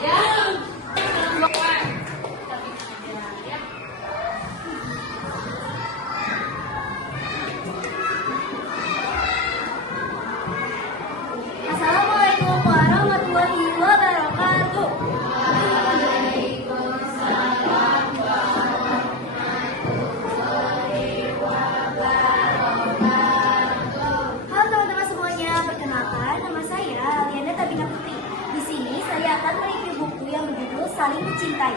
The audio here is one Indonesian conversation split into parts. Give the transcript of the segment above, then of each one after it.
Assalamualaikum warahmatullahi wabarakatuh. Halo teman-teman semuanya, perkenalkan nama saya Aliana Tabina Putri. Di sini saya akan mereview buku yang berjudul Saling Mencintai.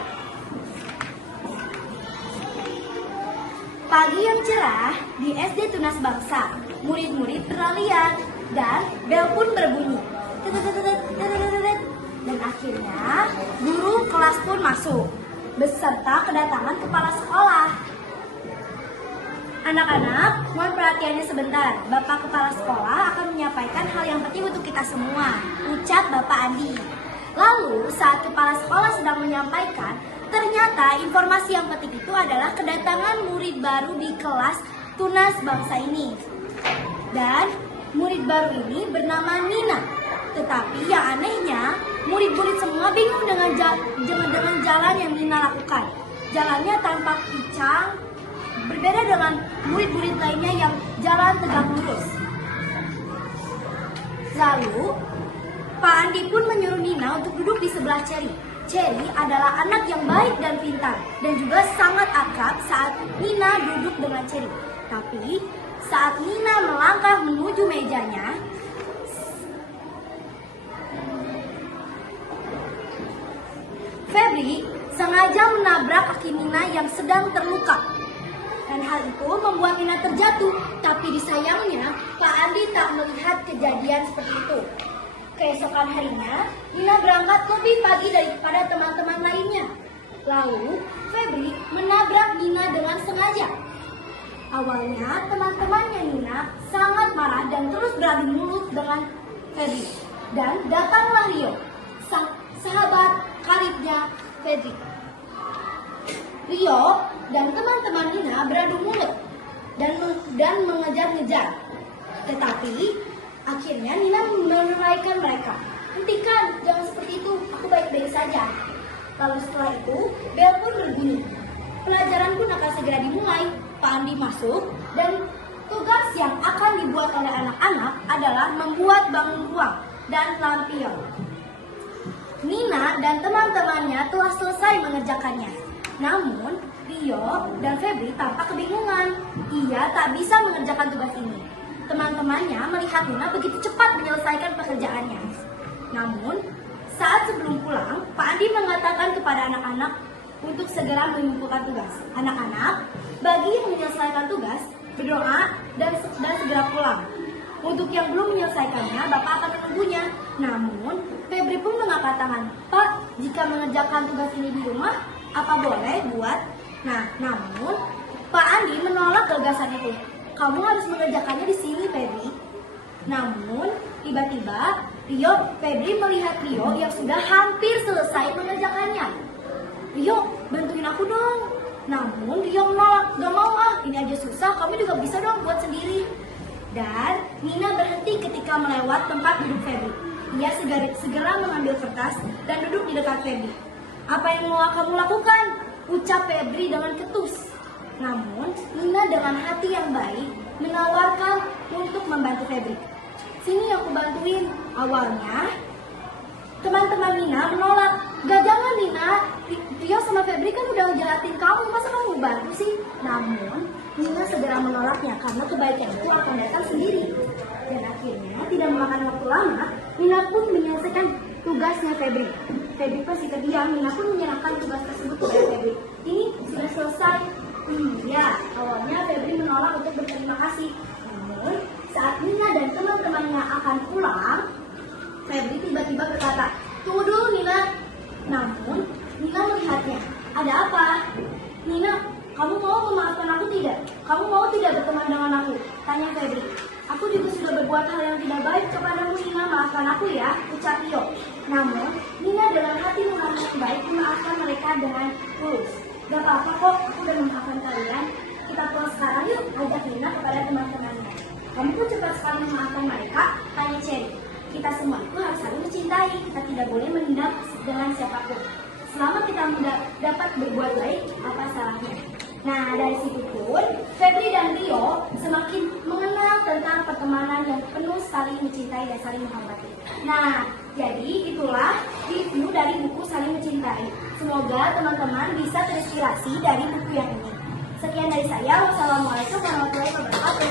Pagi yang cerah di SD Tunas Bangsa, murid-murid berlarian dan bel pun berbunyi. Dan akhirnya guru kelas pun masuk beserta kedatangan kepala sekolah. Anak-anak, mohon perhatiannya sebentar. Bapak Kepala Sekolah akan menyampaikan hal yang penting untuk kita semua, ucap Bapak Andi. Lalu saat Kepala Sekolah sedang menyampaikan, ternyata informasi yang penting itu adalah kedatangan murid baru di kelas Tunas Bangsa ini. Dan murid baru ini bernama Nina. Tetapi yang anehnya, murid-murid semua bingung dengan jalan yang Nina lakukan. Jalannya tampak pincang, berbeda dengan murid-murid lainnya yang jalan tegak lurus. Lalu, Pak Andi pun menyuruh Nina untuk duduk di sebelah Cherry. Cherry adalah anak yang baik dan pintar, dan juga sangat akrab saat Nina duduk dengan Cherry. Tapi, saat Nina melangkah menuju mejanya, Febri sengaja menabrak kaki Nina yang sedang terluka. Dan hal itu membuat Nina terjatuh. Tapi disayangnya, Pak Andi tak melihat kejadian seperti itu. Keesokan harinya, Nina berangkat lebih pagi daripada teman-teman lainnya. Lalu, Febri menabrak Nina dengan sengaja. Awalnya, teman-temannya Nina sangat marah dan terus beradu mulut dengan Febri. Dan datanglah Rio, sang sahabat karibnya Febri. Rio dan teman-teman Nina beradu mulut dan mengejar-ngejar. Tetapi akhirnya Nina menurunkan mereka. Hentikan, jangan seperti itu, aku baik-baik saja. Lalu setelah itu, bel pun berbunyi. Pelajaran pun akan segera dimulai. Pak Andi masuk dan tugas yang akan dibuat oleh anak-anak adalah membuat bangun ruang dan lampion. Nina dan teman-temannya telah selesai mengerjakannya. Namun, Rio dan Febri tampak kebingungan. Ia tak bisa mengerjakan tugas ini. Teman-temannya melihat Nina begitu cepat menyelesaikan pekerjaannya. Namun, saat sebelum pulang, Pak Andi mengatakan kepada anak-anak untuk segera mengumpulkan tugas. Anak-anak, bagi yang menyelesaikan tugas, berdoa dan segera pulang. Untuk yang belum menyelesaikannya, Bapak akan menunggunya. Namun, Febri pun mengangkat tangan. Pak, jika mengerjakan tugas ini di rumah, apa boleh buat? Namun, Pak Andi menolak gagasan itu. Kamu harus mengerjakannya di sini, Febri. Namun, tiba-tiba, Febri melihat Rio yang sudah hampir selesai mengerjakannya. Rio, bantuin aku dong. Namun, Rio menolak. Gak mau ini aja susah, kamu juga bisa dong buat sendiri. Dan Nina berhenti ketika melewat tempat duduk Febri. Ia segera mengambil kertas dan duduk di dekat Febri. Apa yang mau kamu lakukan? Ucap Febri dengan ketus. Namun, Nina dengan hati yang baik menawarkan untuk membantu Febri. Sini aku bantuin. Awalnya, teman-teman Nina menolak. Gak, jangan Nina, Rio sama Febri kan udah ngejelatin kamu, masa kamu mau bantu sih? Namun, Nina segera menolaknya karena kebaikan itu akan datang sendiri. Dan akhirnya, tidak memakan waktu lama, Nina pun menyelesaikan tugasnya Febri. Febri pasti terdiam, Nina pun menyerahkan tugas tersebut kepada Febri. Ini sudah selesai. Ya, awalnya Febri menolak untuk berterima kasih. Namun, saat Nina dan teman-temannya akan pulang, Febri tiba-tiba berkata, "Tunggu dulu Nina." Namun, Nina melihatnya. Ada apa? Nina, kamu mau memaafkan aku tidak? Kamu mau tidak berteman dengan aku? Tanya Febri. Aku juga sudah berbuat hal yang tidak baik kepadamu, Nina. Maafkan aku ya, ucap Rio. Namun, Nina dengan hati mengaku baik memaafkan mereka dengan tulus. Gak apa-apa kok, aku udah memaafkan kalian. Kita pulang sekarang yuk, ajak Nina kepada teman-temannya. Kamu pun cepat sekali memaafkan mereka, tanya Cherry. kita semua itu harus saling mencintai. Kita tidak boleh mendendam dengan siapapun. Selama kita dapat berbuat baik, apa salahnya? Nah, dari situ pun Febri dan Rio semakin mengenal tentang pertemanan yang penuh saling mencintai dan saling menghormati. Nah, jadi itulah review dari buku Saling Mencintai. Semoga teman-teman bisa terinspirasi dari buku yang ini. Sekian dari saya. Wassalamualaikum warahmatullahi wabarakatuh.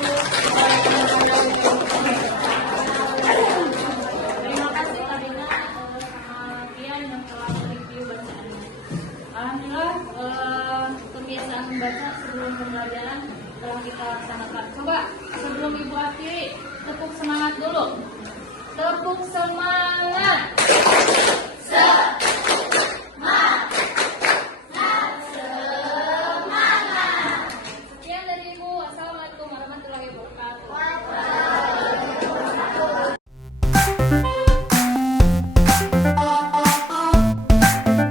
Terima kasih Kak Dina sama Tian yang telah mereview bacaannya. Alhamdulillah kebiasaan membaca sebelum pembelajaran telah kita laksanakan. Coba sebelum Ibu akhiri tepuk semangat dulu. Tepuk semangat.